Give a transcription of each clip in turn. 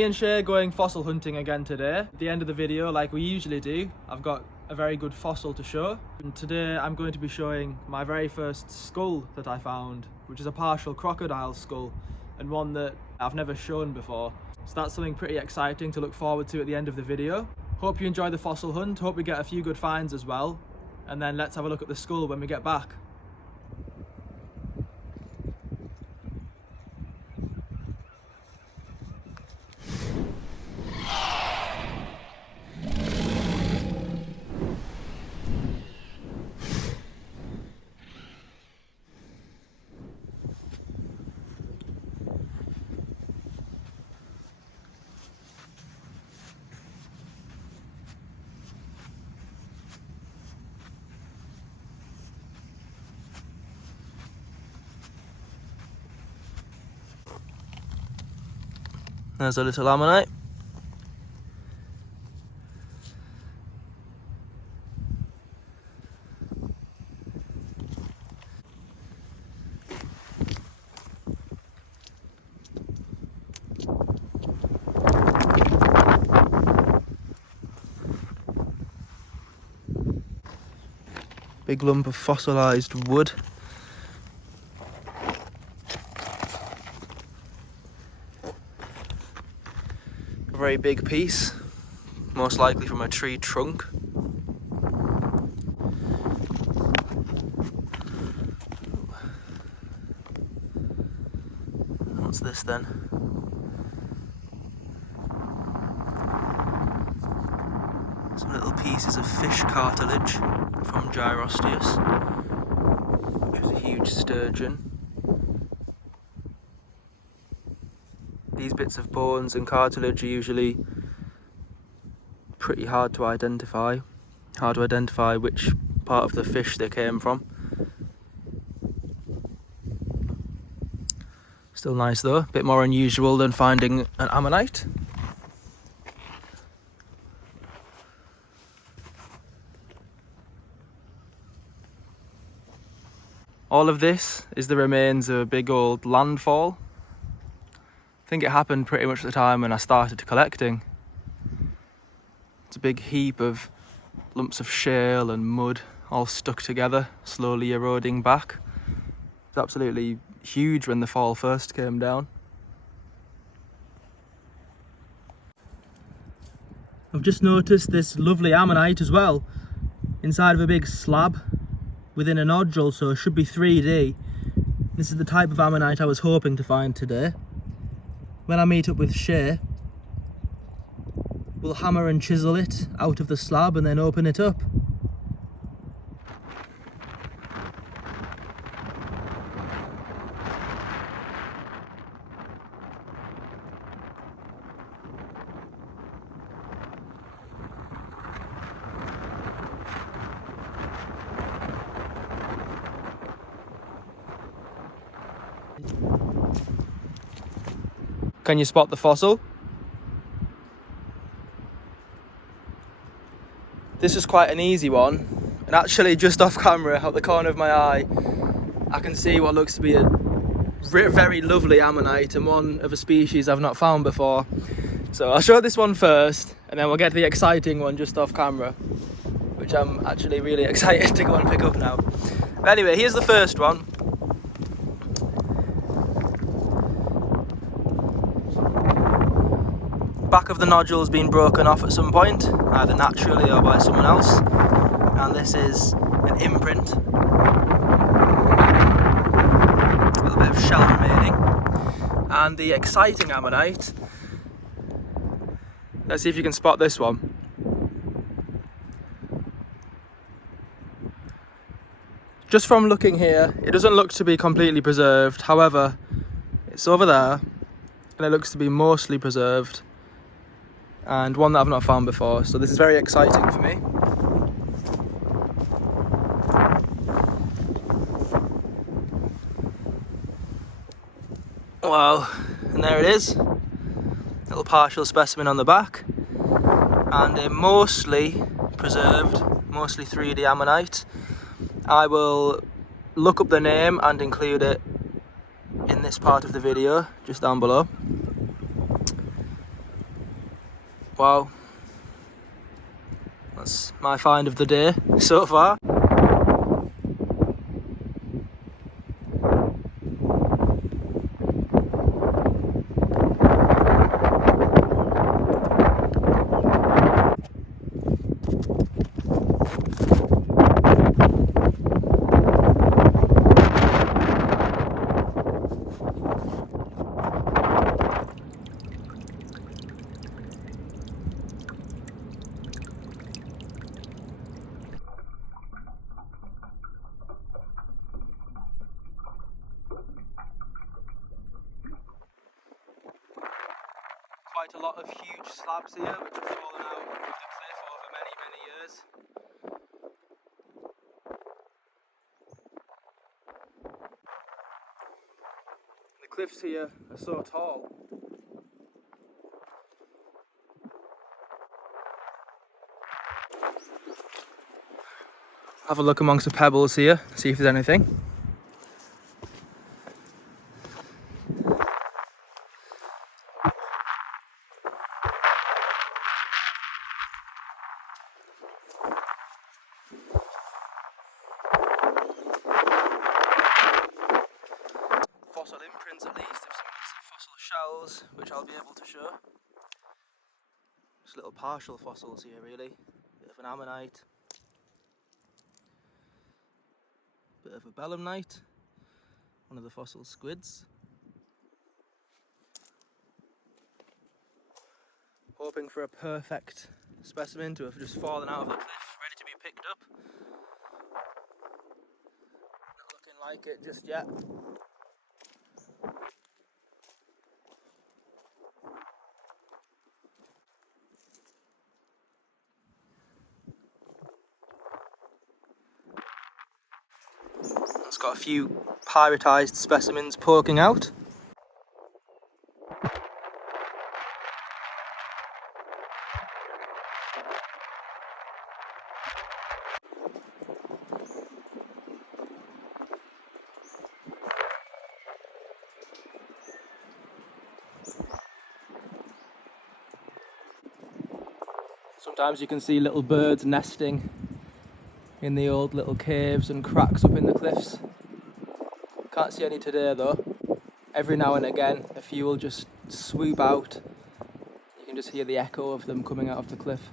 Me and Shay are going fossil hunting again today. At the end of the video, like we usually do, I've got a very good fossil to show. And today I'm going to be showing my very first skull that I found, which is a partial crocodile skull, and one that I've never shown before. So that's something pretty exciting to look forward to at the end of the video. Hope you enjoy the fossil hunt, hope we get a few good finds as well, and then let's have a look at the skull when we get back. There's a little ammonite. Big lump of fossilised wood. A very big piece, most likely from a tree trunk. What's this then? Some little pieces of fish cartilage from Gyrosteus, which is a huge sturgeon. These bits of bones and cartilage are usually pretty hard to identify. Hard to identify which part of the fish they came from. Still nice though, a bit more unusual than finding an ammonite. All of this is the remains of a big old landfall. I think it happened pretty much at the time when I started collecting. It's a big heap of lumps of shale and mud all stuck together, slowly eroding back. It's absolutely huge when the fall first came down. I've just noticed this lovely ammonite as well, inside of a big slab within a nodule, so it should be 3D. This is the type of ammonite I was hoping to find today. When I meet up with Shay, we'll hammer and chisel it out of the slab and then open it up. Can you spot the fossil? This is quite an easy one, and actually just off camera, out the corner of my eye, I can see what looks to be a very lovely ammonite, and one of a species I've not found before. So I'll show this one first, and then we'll get to the exciting one just off camera, which I'm actually really excited to go and pick up now. But anyway, here's the first one. Back of the nodule has been broken off at some point, either naturally or by someone else, and this is an imprint. A little bit of shell remaining. And the exciting ammonite, let's see if you can spot this one. Just from looking here, it doesn't look to be completely preserved, however, it's over there, and it looks to be mostly preserved. And one that I've not found before, so this is very exciting for me. Wow, and there it is, little partial specimen on the back, and a mostly preserved, mostly 3D ammonite. I will look up the name and include it in this part of the video, just down below. Wow. That's my find of the day so far. Quite a lot of huge slabs here which have fallen out of the cliff over many, many years. The cliffs here are so tall. Have a look amongst the pebbles here, see if there's anything. Fossil imprints at least of some fossil shells, which I'll be able to show. Just little partial fossils here really. Bit of an ammonite. Bit of a belemnite. One of the fossil squids. Hoping for a perfect specimen to have just fallen out of the cliff, ready to be picked up. Not looking like it just yet. It's got a few pyritized specimens poking out. Sometimes you can see little birds nesting in the old little caves and cracks up in the cliffs. Can't see any today though. Every now and again a few will just swoop out. You can just hear the echo of them coming out of the cliff.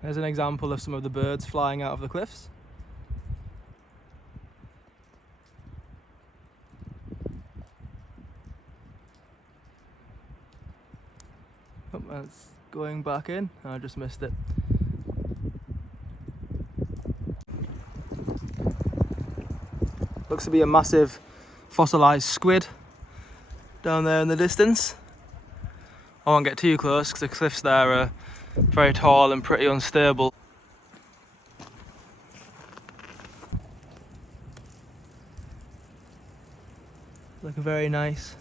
There's an example of some of the birds flying out of the cliffs. Oh, that's going back in. I just missed it. Looks to be a massive fossilized squid down there in the distance. I won't get too close because the cliffs there are very tall and pretty unstable. Like a very nice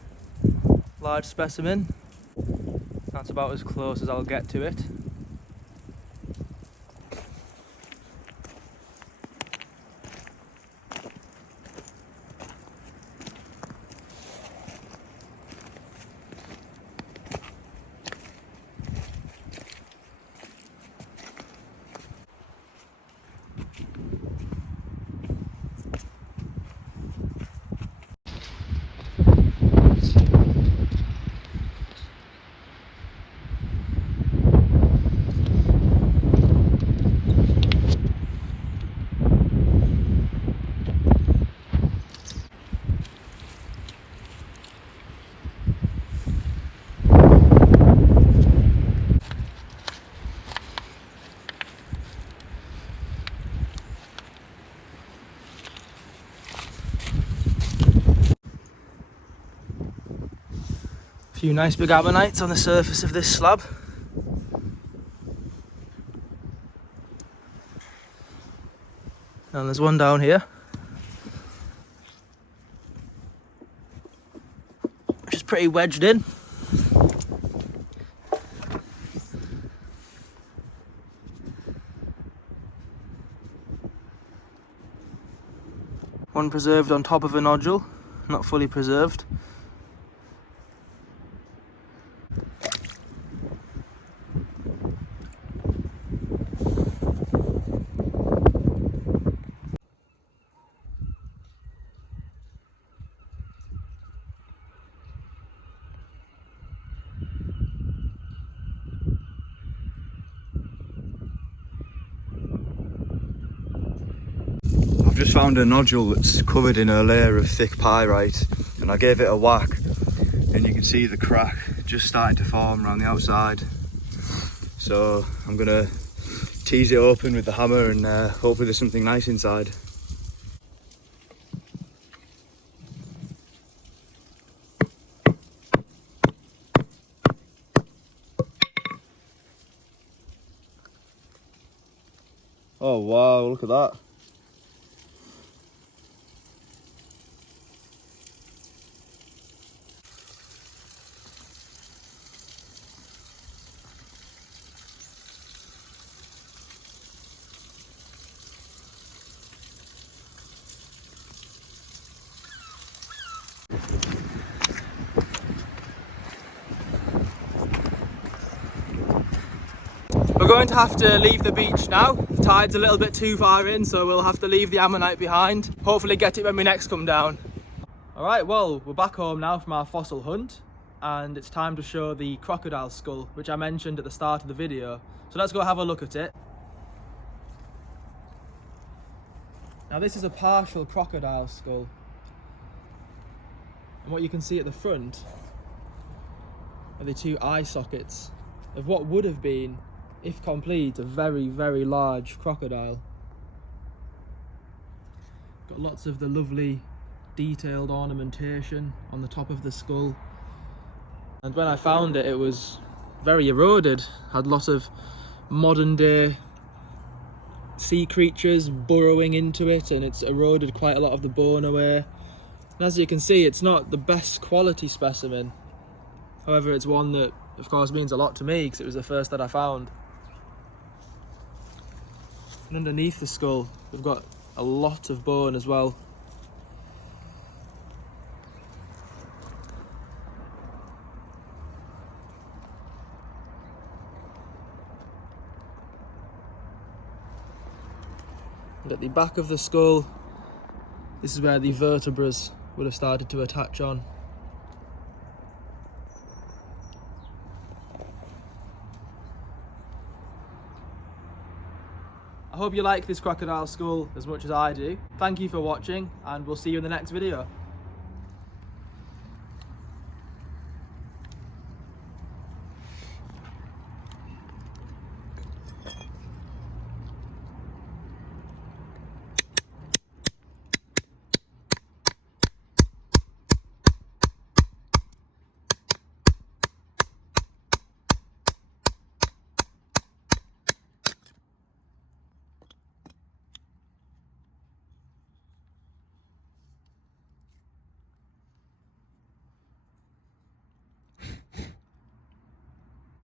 large specimen. That's about as close as I'll get to it. A few nice big ammonites on the surface of this slab. And there's one down here, which is pretty wedged in. One preserved on top of a nodule, not fully preserved. I've just found a nodule that's covered in a layer of thick pyrite, and I gave it a whack and you can see the crack just starting to form around the outside. So I'm gonna tease it open with the hammer and hopefully there's something nice inside. Oh wow, look at that. We're going to have to leave the beach now. The tide's a little bit too far in, so we'll have to leave the ammonite behind. Hopefully get it when we next come down. Alright, well, we're back home now from our fossil hunt, and it's time to show the crocodile skull, which I mentioned at the start of the video. So let's go have a look at it. Now this is a partial crocodile skull. And what you can see at the front are the two eye sockets of what would have been, if complete, a very, very large crocodile. Got lots of the lovely detailed ornamentation on the top of the skull. And when I found it, it was very eroded. Had lots of modern day sea creatures burrowing into it, and it's eroded quite a lot of the bone away. And as you can see, it's not the best quality specimen. However, it's one that of course means a lot to me because it was the first that I found. And underneath the skull, we've got a lot of bone as well. And at the back of the skull, this is where the vertebrae would have started to attach on. I hope you like this crocodile skull as much as I do. Thank you for watching, and we'll see you in the next video.